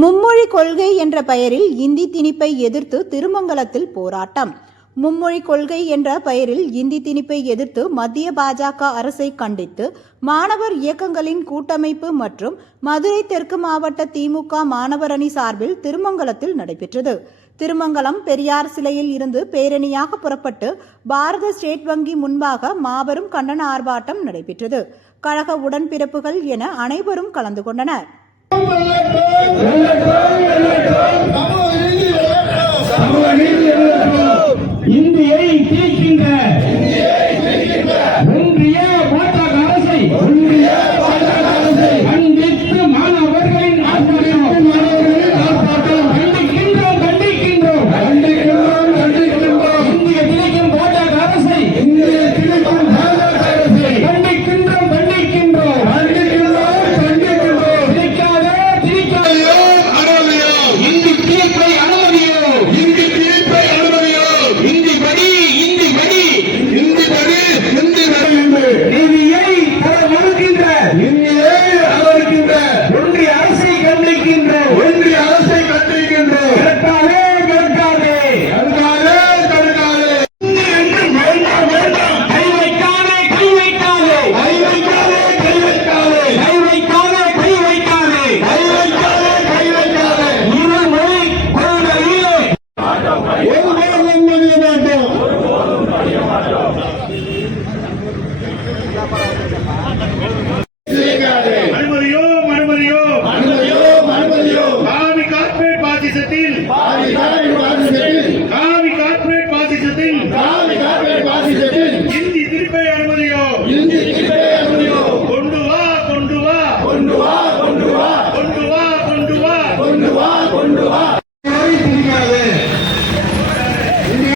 மும்மொழி கொள்கை என்ற பெயரில் இந்தி திணிப்பை எதிர்த்து திருமங்கலத்தில் போராட்டம். மும்மொழி கொள்கை என்ற பெயரில் இந்தி திணிப்பை எதிர்த்து மத்திய பாஜக அரசை கண்டித்து மாணவர் இயக்கங்களின் கூட்டமைப்பு மற்றும் மதுரை தெற்கு மாவட்ட திமுக மாணவர் அணி சார்பில் திருமங்கலத்தில் நடைபெற்றது. திருமங்கலம் பெரியார் சிலையில் இருந்து பேரணியாக புறப்பட்டு பாரத ஸ்டேட் வங்கி முன்பாக மாபெரும் கண்டன ஆர்ப்பாட்டம் நடைபெற்றது. கழக உடன்பிறப்புகள் என அனைவரும் கலந்து கொண்டனர். Oh my God. கொண்டு வா